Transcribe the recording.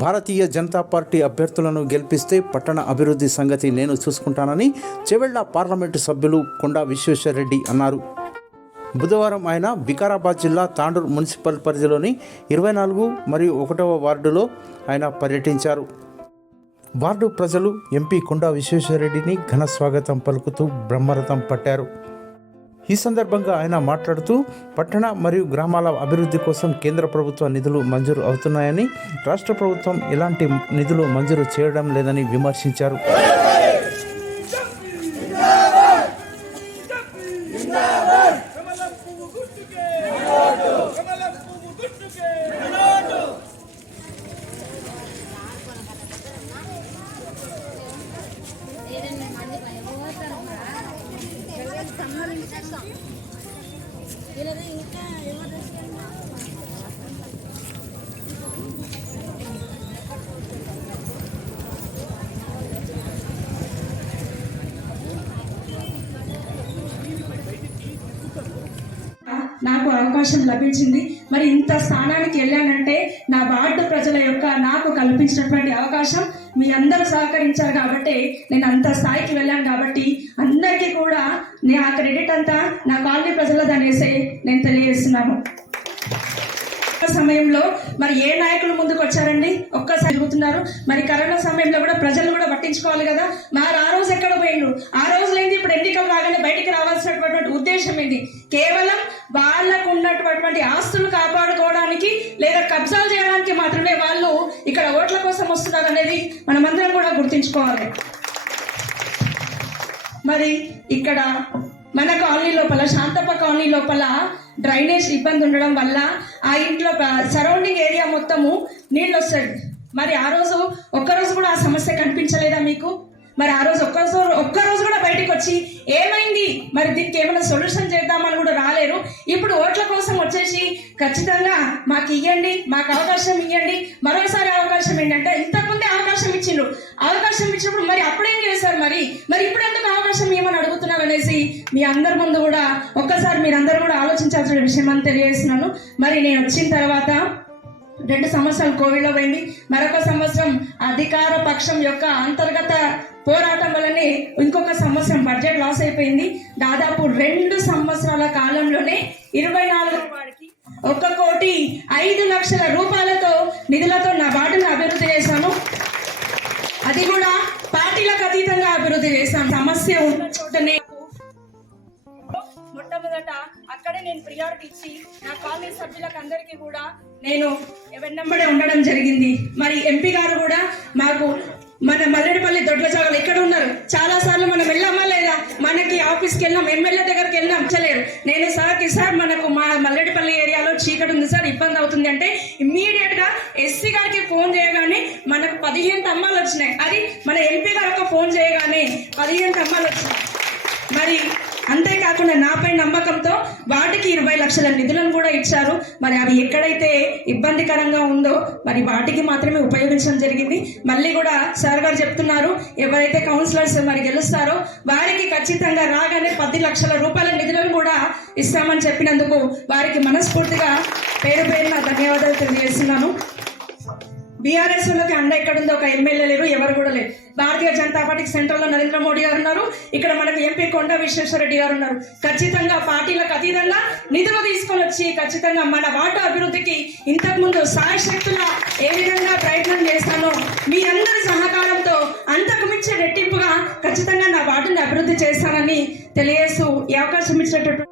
Bharatiya Janata party అభ్యర్థులను గెలిపిస్తే పట్టణ అభివృద్ధి సంగతి నేను చూసుకుంటానని చెవెళ్ల పార్లమెంటు సభ్యులు కొండా విశ్వేశ్వరరెడ్డి అన్నారు. బుధవారం ఆయన వికారాబాద్ జిల్లా తాండూరు మున్సిపల్ పరిధిలోని 24 మరియు 1వ వార్డులో ఆయన పర్యటించారు. వార్డు ప్రజలు ఎంపీ కొండా విశ్వేశ్వరరెడ్డిని ఘన స్వాగతం పలుకుతూ బ్రహ్మరథం పట్టారు. ఈ సందర్భంగా ఆయన మాట్లాడుతూ పట్టణ మరియు గ్రామాల అభివృద్ధి కోసం కేంద్ర ప్రభుత్వ నిధులు మంజూరు అవుతున్నాయని, రాష్ట్ర ప్రభుత్వం ఎలాంటి నిధులు మంజూరు చేయడం లేదని విమర్శించారు. నాకు అవకాశం లభించింది. మరి ఇంత స్థానానికి వెళ్ళానంటే నా వార్డు ప్రజల యొక్క నాకు కల్పించినటువంటి అవకాశం మీ అందరూ సహకరించారు కాబట్టి నేను అంత స్థాయికి వెళ్ళాను. కాబట్టి అందరికీ కూడా ఆ క్రెడిట్ అంతా నా కాలనీ ప్రజలదనేసి నేను తెలియజేస్తున్నాను. సమయంలో మరి ఏ నాయకులు ముందుకు వచ్చారండి? ఒక్కసారి తిరుగుతున్నారు. మరి కరోనా సమయంలో కూడా ప్రజలు కూడా పట్టించుకోవాలి కదా. మరి ఆ రోజు ఎక్కడ పోయిండు? ఆ రోజు లేని ఇప్పుడు ఎన్నికలు రాగానే బయటికి రావాల్సినటువంటి ఉద్దేశం ఏంటి? కేవలం వాళ్ళకు ఉన్నటువంటి ఆస్తులు కాపాడుకోవడానికి లేదా కబ్జాలు చేయడానికి మాత్రమే వాళ్ళు ఇక్కడ ఓట్ల కోసం వస్తున్నారు అనేది మనమందరం కూడా గుర్తించుకోవాలి. మరి ఇక్కడ మన కాలనీ లోపల, శాంతప్ప కాలనీ లోపల డ్రైనేజ్ ఇబ్బంది ఉండడం వల్ల ఆ ఇంట్లో సరౌండింగ్ ఏరియా మొత్తము నీళ్ళు వస్తాయి. మరి ఆ రోజు ఒక్కరోజు కూడా ఆ సమస్య కనిపించలేదా మీకు? మరి ఆ రోజు ఒక్కరోజు కూడా బయటకు వచ్చి ఏమైంది, మరి దీనికి ఏమైనా సొల్యూషన్ చేద్దామని కూడా రాలేరు. ఇప్పుడు ఓట్ల కోసం వచ్చేసి ఖచ్చితంగా మాకు ఇవ్వండి, మాకు అవకాశం ఇవ్వండి, మరోసారి అవకాశం ఏంటంటే ఇంతకుముందే అవకాశం ఇచ్చిండ్రు. అవకాశం ఇచ్చినప్పుడు మరి అప్పుడేం చేశారు? మరి ఇప్పుడు ఎందుకు అవకాశం ఏమని అడుగుతున్నారు అనేసి మీ అందరి ముందు కూడా ఒక్కసారి మీరందరూ కూడా ఆలోచించాల్సిన విషయం అని తెలియజేస్తున్నాను. మరి నేను వచ్చిన తర్వాత 2 సంవత్సరాలు కోవిడ్లో పోయింది. మరొక సంవత్సరం అధికార పక్షం యొక్క అంతర్గత పోరాటం వల్లనే ఇంకొక సంవత్సరం బడ్జెట్ లాస్ అయిపోయింది. దాదాపు 2 సంవత్సరాల కాలంలోనే 24వ వాడికి 1,05,00,000 రూపాయలతో నిధులతో నా వార్డును అభివృద్ధి చేశాను. అది కూడా పార్టీలకు అతీతంగా అభివృద్ధి చేశాను. సమస్య ఉన్న చోటనే మొట్టమొదట అక్కడే నేను ప్రియారిటీ ఇచ్చి నా కాలనీ సభ్యులకు అందరికీ కూడా నేను వెన్నెంబడే ఉండడం జరిగింది. మరి ఎంపీ గారు కూడా మాకు మన మల్లెడిపల్లి దొడ్ల జాగాలు ఎక్కడ ఉన్నారు? చాలా సార్లు మనం వెళ్ళామా లేదా? మనకి ఆఫీస్కి వెళ్ళాం, ఎమ్మెల్యే దగ్గరికి వెళ్ళాం, చలేరు. నేను సార్ మనకు మా మల్లెడిపల్లి ఏరియాలో చీకటి ఉంది సార్, ఇబ్బంది అవుతుంది అంటే ఇమ్మీడియట్ గా ఎస్సీ గారికి ఫోన్ చేయగానే మనకు 15 తమ్మాలు వచ్చినాయి. అది మన ఎంపీ గారు ఒక ఫోన్ చేయగానే 15 తమ్మాలు వచ్చినాయి. మరి అంతేకాకుండా నాపై నమ్మకంతో వాటికి 20 లక్షల నిధులను కూడా ఇచ్చారు. మరి అవి ఎక్కడైతే ఇబ్బందికరంగా ఉందో మరి వాటికి మాత్రమే ఉపయోగించడం జరిగింది. మళ్ళీ కూడా సార్ గారు చెప్తున్నారు, ఎవరైతే కౌన్సిలర్స్ మరి గెలుస్తారో వారికి ఖచ్చితంగా రాగానే 10 లక్షల రూపాయల నిధులను కూడా ఇస్తామని చెప్పినందుకు వారికి మనస్ఫూర్తిగా పేరున ధన్యవాదాలు తెలియజేస్తున్నాను. బీఆర్ఎస్ లోకి అండ ఎక్కడుందో ఒక ఎమ్మెల్యే లేరు, ఎవరు కూడా లేరు. భారతీయ జనతా పార్టీకి సెంట్రల్లో నరేంద్ర మోడీ గారు ఉన్నారు, ఇక్కడ మనకు ఎంపీ కొండా విశ్వేశ్వరరెడ్డి గారు ఉన్నారు. ఖచ్చితంగా పార్టీలకు అతీతంగా నిధులు తీసుకొని వచ్చి ఖచ్చితంగా మన వార్డు అభివృద్ధికి ఇంతకుముందు సాయశక్తుల ఏ విధంగా ప్రయత్నం చేస్తానో మీ అందరి సహకారంతో అంతకు మించి రెట్టింపుగా ఖచ్చితంగా నా వార్డుని అభివృద్ధి చేస్తానని తెలియజేస్తూ ఈ అవకాశం ఇచ్చినటువంటి